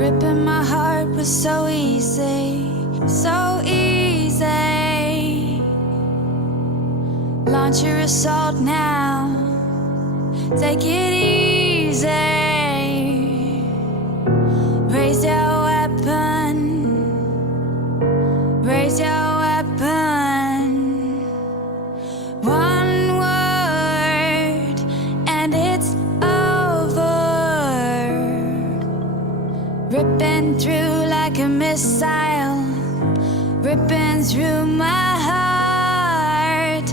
Ripping my heart was so easy, so easy. Launch your assault now, take it easy. Raise your weapon, raise your weapon. One word and it's over. Ripping through like a missile, ripping through my heart.